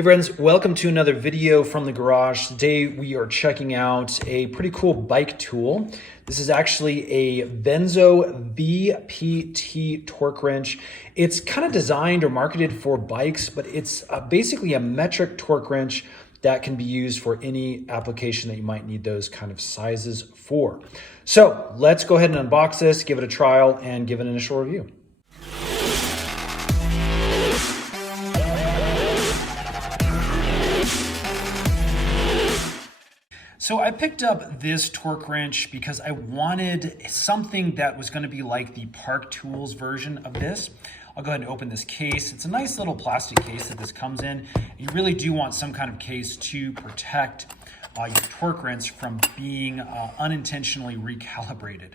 Hey friends, welcome to another video from the garage. Today we are checking out a pretty cool bike tool. This is actually a Venzo VPT torque wrench. It's kind of designed or marketed for bikes, but it's basically a metric torque wrench that can be used for any application that you might need those kind of sizes for. So let's go ahead and unbox this, give it a trial, and give an initial review. So I picked up this torque wrench because I wanted something that was going to be like the Park Tools version of this. I'll go ahead and open this case. It's a nice little plastic case that this comes in. You really do want some kind of case to protect your torque wrench from being unintentionally recalibrated.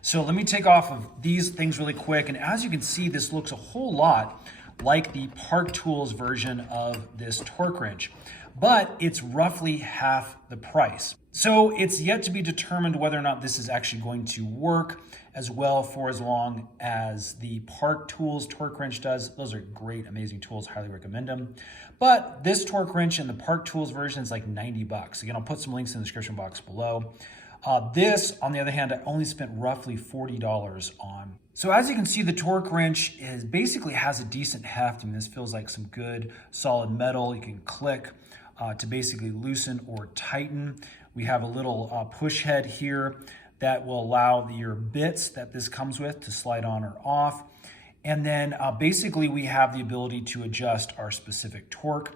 So let me take off of these things really quick. And as you can see, this looks a whole lot like the Park Tools version of this torque wrench, but it's roughly half the price. So it's yet to be determined whether or not this is actually going to work as well for as long as the Park Tools torque wrench does. Those are great, amazing tools, highly recommend them. But this torque wrench and the Park Tools version is like 90 bucks. Again, I'll put some links in the description box below. This, on the other hand, I only spent roughly $40 on. So as you can see, the torque wrench basically has a decent heft. I mean, this feels like some good solid metal. You can click to basically loosen or tighten. We have a little push head here that will allow your bits that this comes with to slide on or off. And then basically we have the ability to adjust our specific torque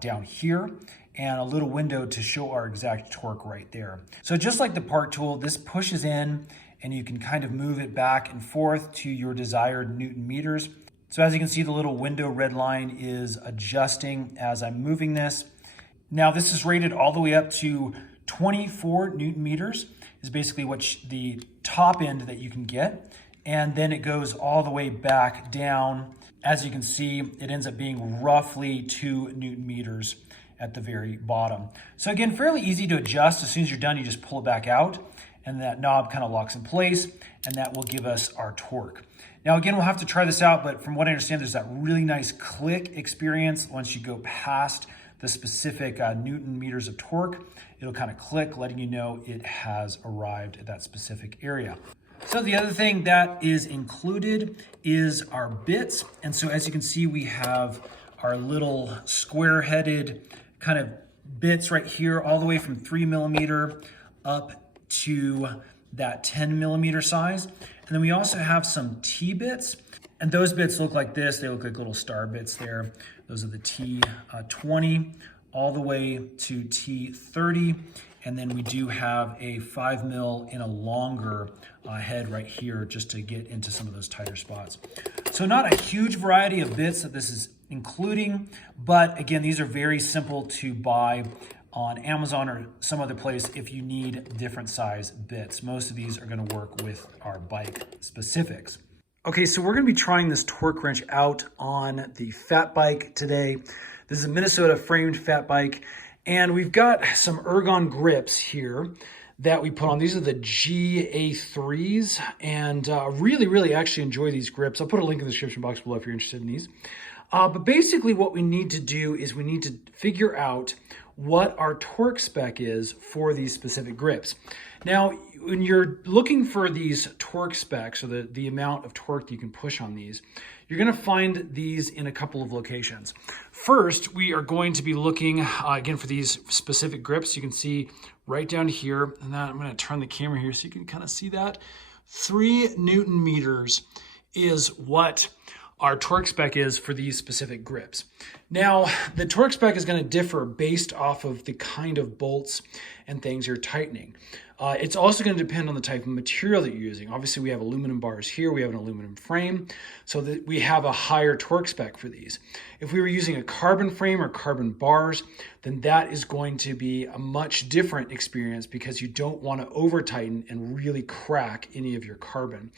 down here, and a little window to show our exact torque right there. So just like the Park Tool, this pushes in and you can kind of move it back and forth to your desired Newton meters. So as you can see, the little window red line is adjusting as I'm moving this. Now this is rated all the way up to 24 Newton meters is basically what the top end that you can get. And then it goes all the way back down. As you can see, it ends up being roughly 2 Newton meters at the very bottom. So again, fairly easy to adjust. As soon as you're done, you just pull it back out and that knob kind of locks in place, and that will give us our torque. Now again, we'll have to try this out, but from what I understand, there's that really nice click experience once you go past the specific Newton meters of torque. It'll kind of click, letting you know it has arrived at that specific area. So the other thing that is included is our bits. And so as you can see, we have our little square-headed kind of bits right here, all the way from 3mm up to that 10mm size. And then we also have some T-bits, and those bits look like this. They look like little star bits there. Those are the T20 all the way to T30. And then we do have a 5mm in a longer head right here just to get into some of those tighter spots. So not a huge variety of bits that this is including, but again, these are very simple to buy on Amazon or some other place if you need different size bits. Most of these are going to work with our bike specifics. Okay, so we're going to be trying this torque wrench out on the fat bike today. This is a Minnesota framed fat bike, and we've got some ergon grips here that we put on. These are the GA3s, and really actually enjoy these grips. I'll put a link in the description box below if you're interested in these. But basically what we need to do is we need to figure out what our torque spec is for these specific grips. Now, when you're looking for these torque specs, or the amount of torque that you can push on these, you're going to find these in a couple of locations. First, we are going to be looking again for these specific grips. You can see right down here, and I'm going to turn the camera here so you can kind of see that. 3 Newton meters is what our torque spec is for these specific grips. Now, the torque spec is going to differ based off of the kind of bolts and things you're tightening. It's also going to depend on the type of material that you're using. Obviously, we have aluminum bars here. We have an aluminum frame, so that we have a higher torque spec for these. If we were using a carbon frame or carbon bars, then that is going to be a much different experience because you don't want to over tighten and really crack any of your carbon.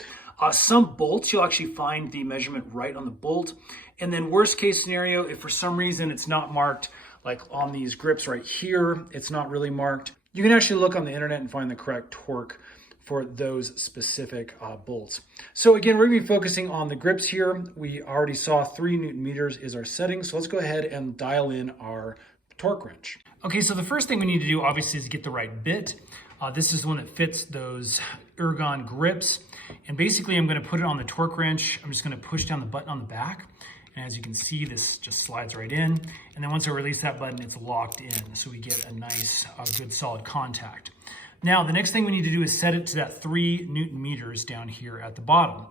Some bolts, you'll actually find the measurement right on the bolt. And then worst case scenario, if for some reason it's not marked, like on these grips right here, it's not really marked, you can actually look on the internet and find the correct torque for those specific bolts. So again, we're gonna be focusing on the grips here. We already saw 3 Newton meters is our setting. So let's go ahead and dial in our torque wrench. Okay, so the first thing we need to do obviously is get the right bit. This is the one that fits those ergon grips. And basically I'm gonna put it on the torque wrench. I'm just gonna push down the button on the back. And as you can see, this just slides right in. And then once I release that button, it's locked in. So we get a nice, good solid contact. Now, the next thing we need to do is set it to that 3 Newton meters down here at the bottom.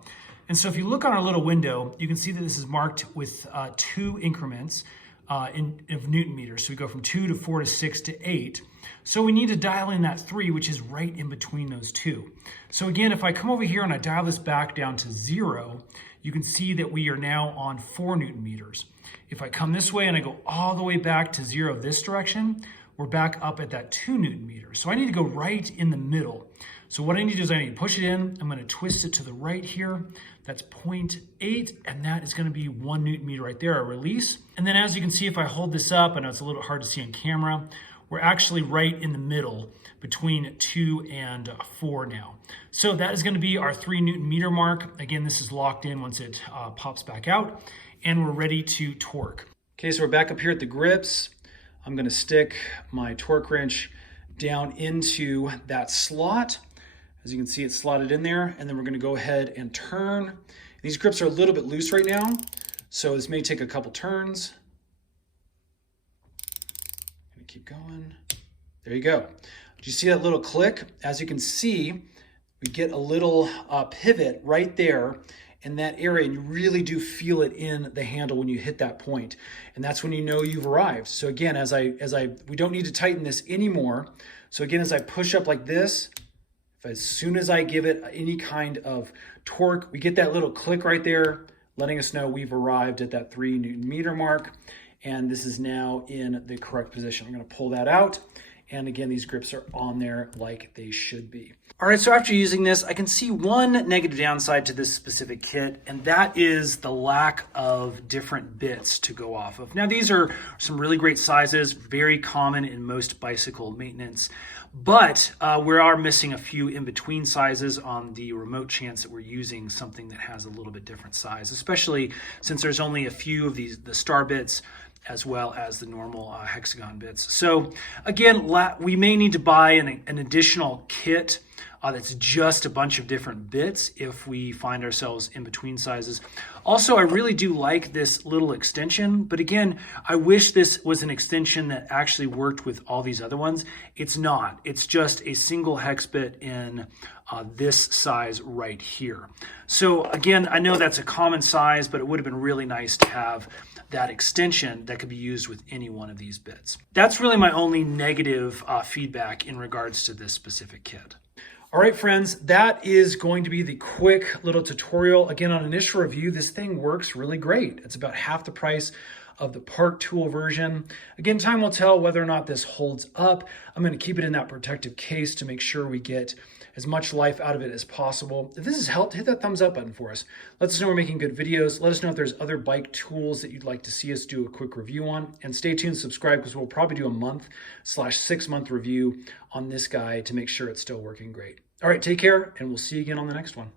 And so if you look on our little window, you can see that this is marked with 2 increments of Newton meters. So we go from 2 to 4 to 6 to 8. So we need to dial in that 3, which is right in between those 2. So again, if I come over here and I dial this back down to 0, you can see that we are now on 4 Newton meters. If I come this way and I go all the way back to 0 this direction, we're back up at that 2 Newton meters. So I need to go right in the middle. So what I need to do is I need to push it in. I'm gonna twist it to the right here. That's 0.8, and that is gonna be 1 Newton meter right there, a release. And then as you can see, if I hold this up, I know it's a little hard to see on camera, we're actually right in the middle between 2 and 4 now. So that is gonna be our 3 Newton meter mark. Again, this is locked in once it pops back out, and we're ready to torque. Okay, so we're back up here at the grips. I'm gonna stick my torque wrench down into that slot. As you can see, it's slotted in there, and then we're gonna go ahead and turn. These grips are a little bit loose right now, so this may take a couple turns. Gonna keep going. There you go. Do you see that little click? As you can see, we get a little pivot right there in that area, and you really do feel it in the handle when you hit that point. And that's when you know you've arrived. So again, we don't need to tighten this anymore. So again, as I push up like this, as soon as I give it any kind of torque, we get that little click right there, letting us know we've arrived at that 3 Newton meter mark. And this is now in the correct position. I'm gonna pull that out. And again, these grips are on there like they should be. All right, so after using this, I can see one negative downside to this specific kit, and that is the lack of different bits to go off of. Now, these are some really great sizes, very common in most bicycle maintenance, but we are missing a few in-between sizes on the remote chance that we're using something that has a little bit different size, especially since there's only a few of the star bits as well as the normal hexagon bits. So again, we may need to buy an additional kit that's just a bunch of different bits if we find ourselves in between sizes. Also, I really do like this little extension, but again, I wish this was an extension that actually worked with all these other ones. It's not. It's just a single hex bit in this size right here. So again, I know that's a common size, but it would have been really nice to have that extension that could be used with any one of these bits. That's really my only negative feedback in regards to this specific kit. All right, friends, that is going to be the quick little tutorial. Again, on initial review, this thing works really great. It's about half the price of the Park Tool version. Again, time will tell whether or not this holds up. I'm going to keep it in that protective case to make sure we get as much life out of it as possible. If this has helped, hit that thumbs up button for us. Let us know we're making good videos. Let us know if there's other bike tools that you'd like to see us do a quick review on. And stay tuned, subscribe, because we'll probably do a month/6 month review on this guy to make sure it's still working great. All right, take care, and we'll see you again on the next one.